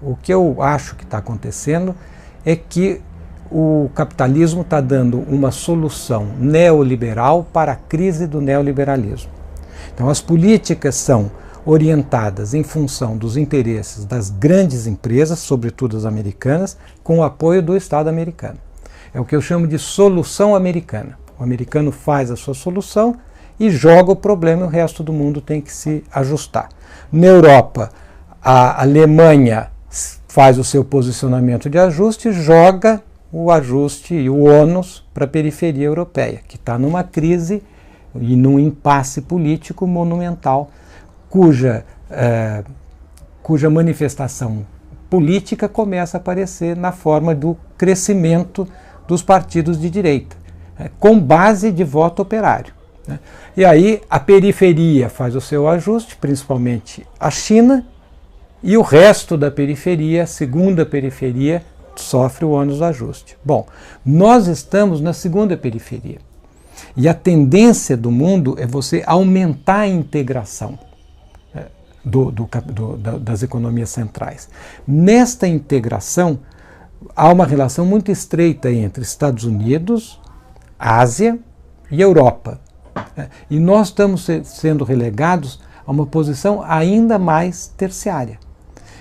O que eu acho que está acontecendo é que o capitalismo está dando uma solução neoliberal para a crise do neoliberalismo. Então, as políticas são orientadas em função dos interesses das grandes empresas, sobretudo as americanas, com o apoio do Estado americano. É o que eu chamo de solução americana. O americano faz a sua solução e joga o problema e o resto do mundo tem que se ajustar. Na Europa, a Alemanha faz o seu posicionamento de ajuste e joga o ajuste e o ônus para a periferia europeia, que está numa crise e num impasse político monumental, cuja manifestação política começa a aparecer na forma do crescimento dos partidos de direita, com base de voto operário. E aí a periferia faz o seu ajuste, principalmente a China, e o resto da periferia, a segunda periferia, sofre o ônus do ajuste. Bom, nós estamos na segunda periferia. E a tendência do mundo é você aumentar a integração das economias centrais. Nesta integração, há uma relação muito estreita entre Estados Unidos, Ásia e Europa. E nós estamos sendo relegados a uma posição ainda mais terciária.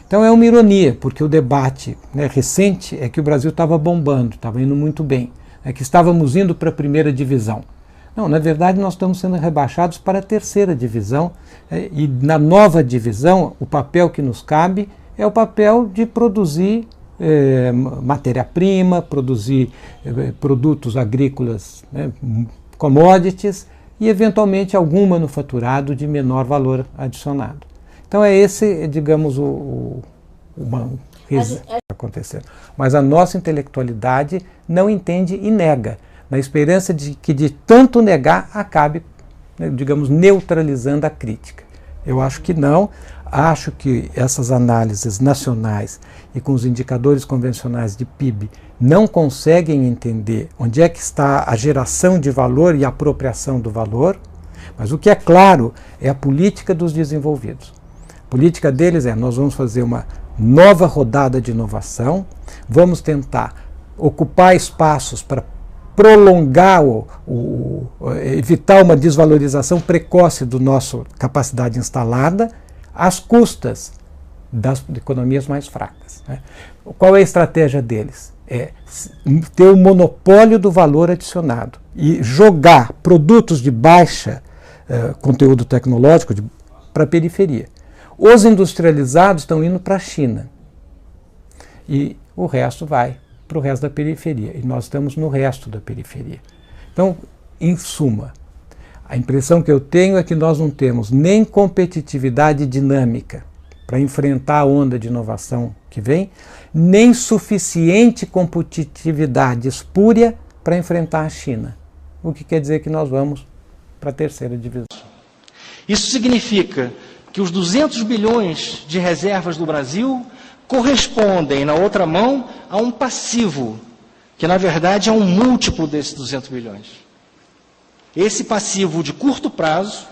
Então é uma ironia, porque o debate recente é que o Brasil estava bombando, estava indo muito bem, que estávamos indo para a primeira divisão. Não, na verdade nós estamos sendo rebaixados para a terceira divisão, e na nova divisão o papel que nos cabe é o papel de produzir matéria-prima, produzir produtos agrícolas, commodities, e eventualmente algum manufaturado de menor valor adicionado. Então é esse, digamos, o que está acontecendo. Mas a nossa intelectualidade não entende e nega, na esperança de que de tanto negar acabe, digamos, neutralizando a crítica. Eu acho que não, acho que essas análises nacionais e com os indicadores convencionais de PIB não conseguem entender onde é que está a geração de valor e a apropriação do valor, mas o que é claro é a política dos desenvolvidos. A política deles é: nós vamos fazer uma nova rodada de inovação, vamos tentar ocupar espaços para prolongar, evitar uma desvalorização precoce da nossa capacidade instalada, às custas das economias mais fracas. Qual é a estratégia deles? É ter o monopólio do valor adicionado e jogar produtos de baixa conteúdo tecnológico para a periferia. Os industrializados estão indo para a China e o resto vai para o resto da periferia, e nós estamos no resto da periferia. Então, em suma, a impressão que eu tenho é que nós não temos nem competitividade dinâmica para enfrentar a onda de inovação que vem, nem suficiente competitividade espúria para enfrentar a China. O que quer dizer que nós vamos para a terceira divisão. Isso significa que os 200 bilhões de reservas do Brasil correspondem, na outra mão, a um passivo, que na verdade é um múltiplo desses 200 bilhões. Esse passivo de curto prazo,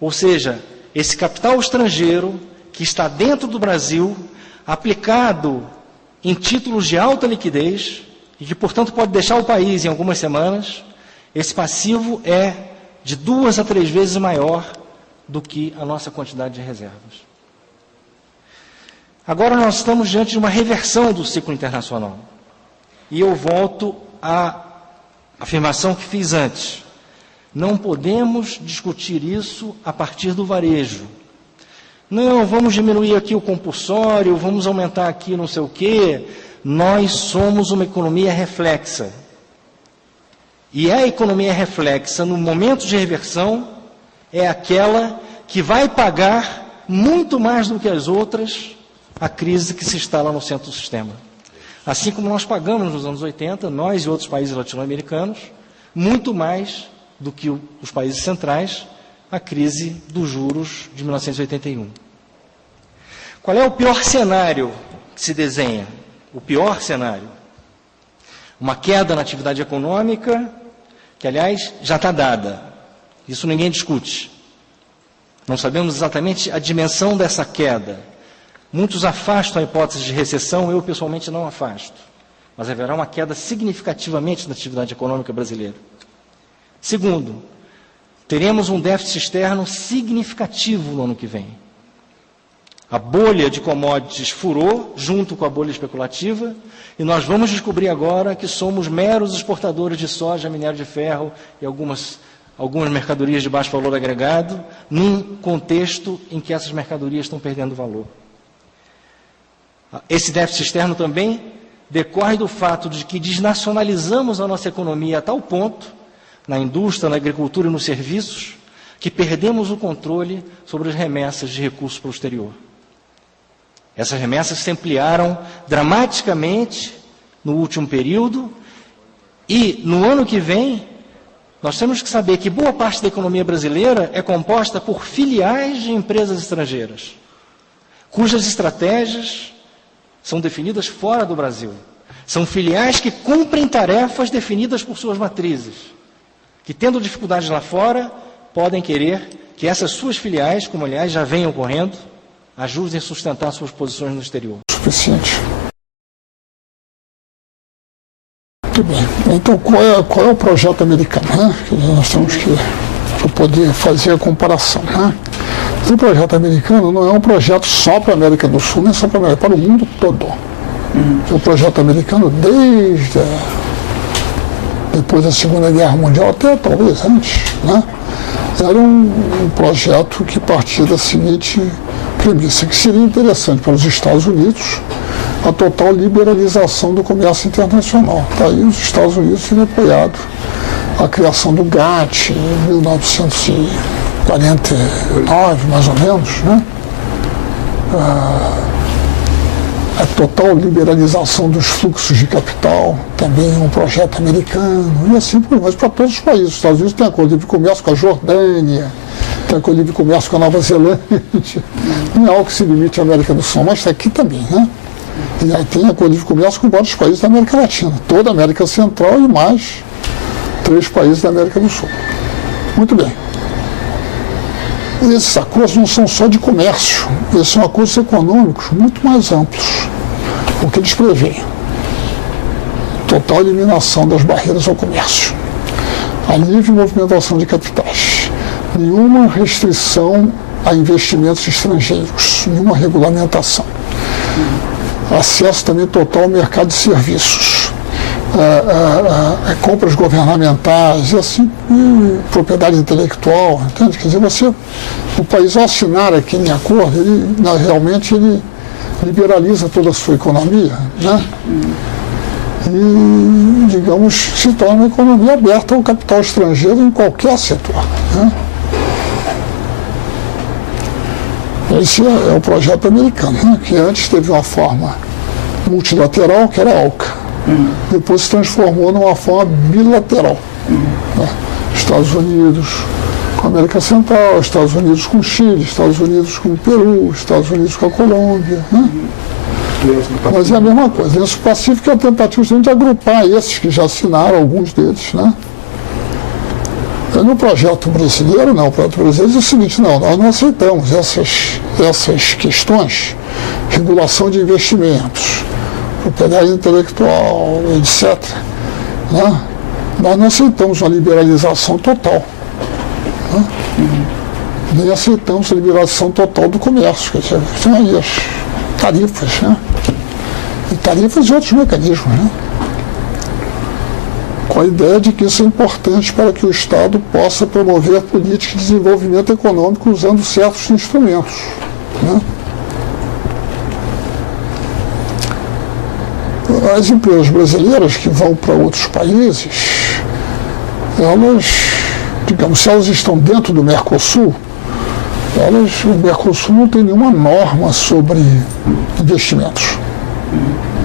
ou seja, esse capital estrangeiro que está dentro do Brasil, aplicado em títulos de alta liquidez, e que, portanto, pode deixar o país em algumas semanas, esse passivo é de 2 a 3 vezes maior do que a nossa quantidade de reservas. Agora nós estamos diante de uma reversão do ciclo internacional. E eu volto à afirmação que fiz antes. Não podemos discutir isso a partir do varejo. Não, vamos diminuir aqui o compulsório, vamos aumentar aqui não sei o quê. Nós somos uma economia reflexa. E a economia reflexa, no momento de reversão, é aquela que vai pagar muito mais do que as outras a crise que se instala no centro do sistema. Assim como nós pagamos nos anos 80, nós e outros países latino-americanos, muito mais do que os países centrais, a crise dos juros de 1981. Qual é o pior cenário que se desenha? O pior cenário? Uma queda na atividade econômica, que, aliás, já está dada. Isso ninguém discute. Não sabemos exatamente a dimensão dessa queda, Muitos afastam a hipótese de recessão, eu pessoalmente não afasto, mas haverá uma queda significativamente na atividade econômica brasileira. Segundo, teremos um déficit externo significativo no ano que vem. A bolha de commodities furou junto com a bolha especulativa e nós vamos descobrir agora que somos meros exportadores de soja, minério de ferro e algumas mercadorias de baixo valor agregado, num contexto em que essas mercadorias estão perdendo valor. Esse déficit externo também decorre do fato de que desnacionalizamos a nossa economia a tal ponto, na indústria, na agricultura e nos serviços, que perdemos o controle sobre as remessas de recursos para o exterior. Essas remessas se ampliaram dramaticamente no último período e, no ano que vem, nós temos que saber que boa parte da economia brasileira é composta por filiais de empresas estrangeiras, cujas estratégias são definidas fora do Brasil. São filiais que cumprem tarefas definidas por suas matrizes, que, tendo dificuldades lá fora, podem querer que essas suas filiais, como aliás já vem ocorrendo, ajudem a sustentar suas posições no exterior. Suficiente. Muito bem. Então, qual é o projeto americano? Né? Que nós temos que poder fazer a comparação. Né? O projeto americano não é um projeto só para a América do Sul, nem só para a América, para o mundo todo. O projeto americano, desde depois da Segunda Guerra Mundial, até talvez antes, né? Era um projeto que partia da seguinte premissa, que seria interessante para os Estados Unidos a total liberalização do comércio internacional. Daí os Estados Unidos teriam apoiado a criação do GATT em 1949, mais ou menos, né? A total liberalização dos fluxos de capital, também um projeto americano, e assim por mais para todos os países. Os Estados Unidos têm acordo de livre comércio com a Jordânia, tem acordo de livre comércio com a Nova Zelândia, não é algo que se limite à América do Sul, mas aqui também, né? E aí tem acordo de livre comércio com vários países da América Latina, toda a América Central e mais 3 países da América do Sul. Muito bem. Esses acordos não são só de comércio, esses são acordos econômicos muito mais amplos. O que eles prevêem? Total eliminação das barreiras ao comércio, a livre movimentação de capitais, nenhuma restrição a investimentos estrangeiros, nenhuma regulamentação, acesso também total ao mercado de serviços, compras governamentais e assim, propriedade intelectual, entende? Quer dizer, o país, ao assinar aquele acordo, realmente ele liberaliza toda a sua economia, né? E, digamos, se torna uma economia aberta ao capital estrangeiro em qualquer setor, né? Esse é o projeto americano, né? Que antes teve uma forma multilateral, que era a ALCA. Depois se transformou numa forma bilateral. Né? Estados Unidos com a América Central, Estados Unidos com o Chile, Estados Unidos com o Peru, Estados Unidos com a Colômbia. Né? Mas é a mesma coisa. O Pacífico é a tentativa de agrupar esses que já assinaram, alguns deles. Né? No projeto brasileiro, não. O projeto brasileiro diz o seguinte: não, nós não aceitamos essas questões, regulação de investimentos, propriedade intelectual, etc. Né? Nós não aceitamos uma liberalização total. Né? Nem aceitamos a liberação total do comércio. Quer dizer, são aí as tarifas, né? E tarifas e outros mecanismos, né? Com a ideia de que isso é importante para que o Estado possa promover políticas de desenvolvimento econômico usando certos instrumentos. Né? As empresas brasileiras que vão para outros países, elas, digamos, se elas estão dentro do Mercosul, o Mercosul não tem nenhuma norma sobre investimentos,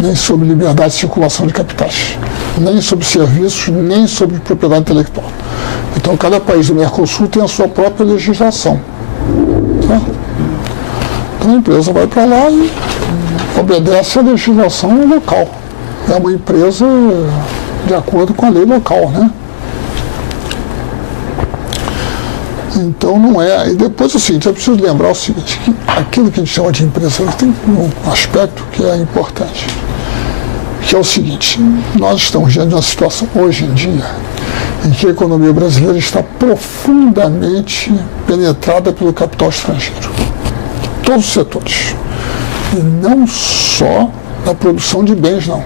nem sobre liberdade de circulação de capitais, nem sobre serviços, nem sobre propriedade intelectual. Então, cada país do Mercosul tem a sua própria legislação. Tá? Então, a empresa vai para lá e obedece à legislação local. É uma empresa de acordo com a lei local, né? Então não é. E depois o seguinte, eu preciso lembrar o seguinte, que aquilo que a gente chama de empresa tem um aspecto que é importante, que é o seguinte, nós estamos diante de uma situação hoje em dia em que a economia brasileira está profundamente penetrada pelo capital estrangeiro. Todos os setores. E não só na produção de bens, não.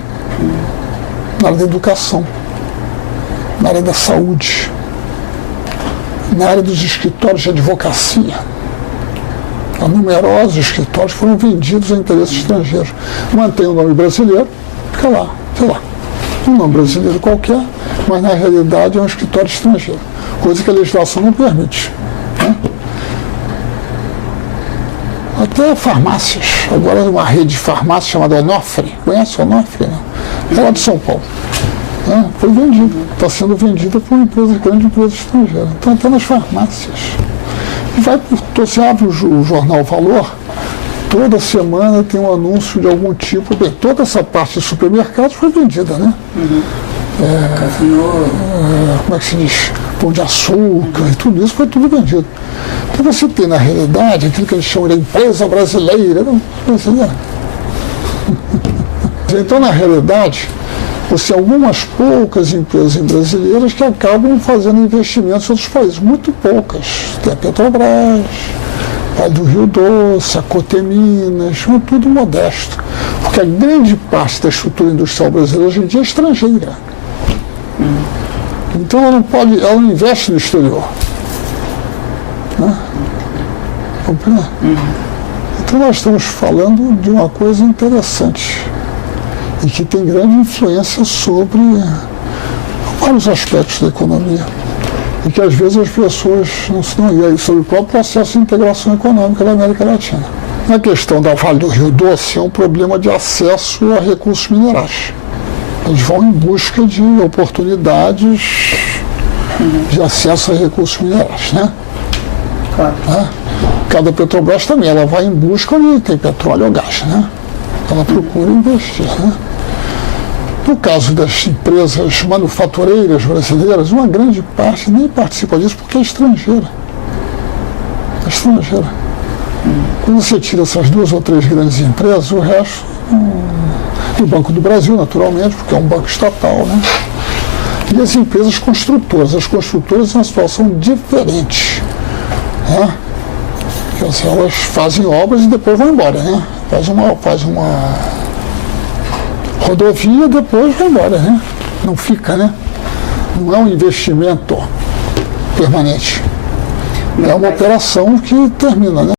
Na área da educação, na área da saúde, na área dos escritórios de advocacia. Numerosos escritórios foram vendidos a interesses estrangeiros. Mantém o nome brasileiro, fica lá, sei lá. Um nome brasileiro qualquer, mas na realidade é um escritório estrangeiro. Coisa que a legislação não permite. Né? Até farmácias. Agora uma rede de farmácia chamada Onofre. Conhece a Onofre? Não? É lá de São Paulo. Foi vendida. Está sendo vendida por uma empresa, grande empresa estrangeira. Então até nas farmácias. E vai por. Você abre o jornal Valor, toda semana tem um anúncio de algum tipo. Bem, toda essa parte de supermercados foi vendida, né? Como é que se diz? Pão de açúcar e tudo isso foi tudo vendido. Então você tem na realidade aquilo que eles chamam de empresa brasileira. Não, brasileira. Então na realidade você tem algumas poucas empresas brasileiras que acabam fazendo investimentos em outros países, muito poucas. Tem a Petrobras, Vale do Rio Doce, a Coteminas, tudo modesto. Porque a grande parte da estrutura industrial brasileira hoje em dia é estrangeira. Então ela não pode, ela não investe no exterior. Né? Compreende? Então nós estamos falando de uma coisa interessante e que tem grande influência sobre vários aspectos da economia. E que às vezes as pessoas não se dão ideia sobre o próprio processo de integração econômica da América Latina. Na questão da Vale do Rio Doce é um problema de acesso a recursos minerais. Eles vão em busca de oportunidades de acesso a recursos minerais, né? Claro. Cada Petrobras também, ela vai em busca onde tem petróleo ou gás, né? Ela procura investir, né? No caso das empresas manufatureiras brasileiras, uma grande parte nem participa disso porque é estrangeira. É estrangeira. Quando você tira essas 2 ou 3 grandes empresas, o resto, o Banco do Brasil, naturalmente, porque é um banco estatal, né? E as empresas construtoras. As construtoras têm uma situação diferente. Né? Elas fazem obras e depois vão embora, né? Faz uma rodovia e depois vai embora, né? Não fica, né? Não é um investimento permanente. É uma operação que termina, né?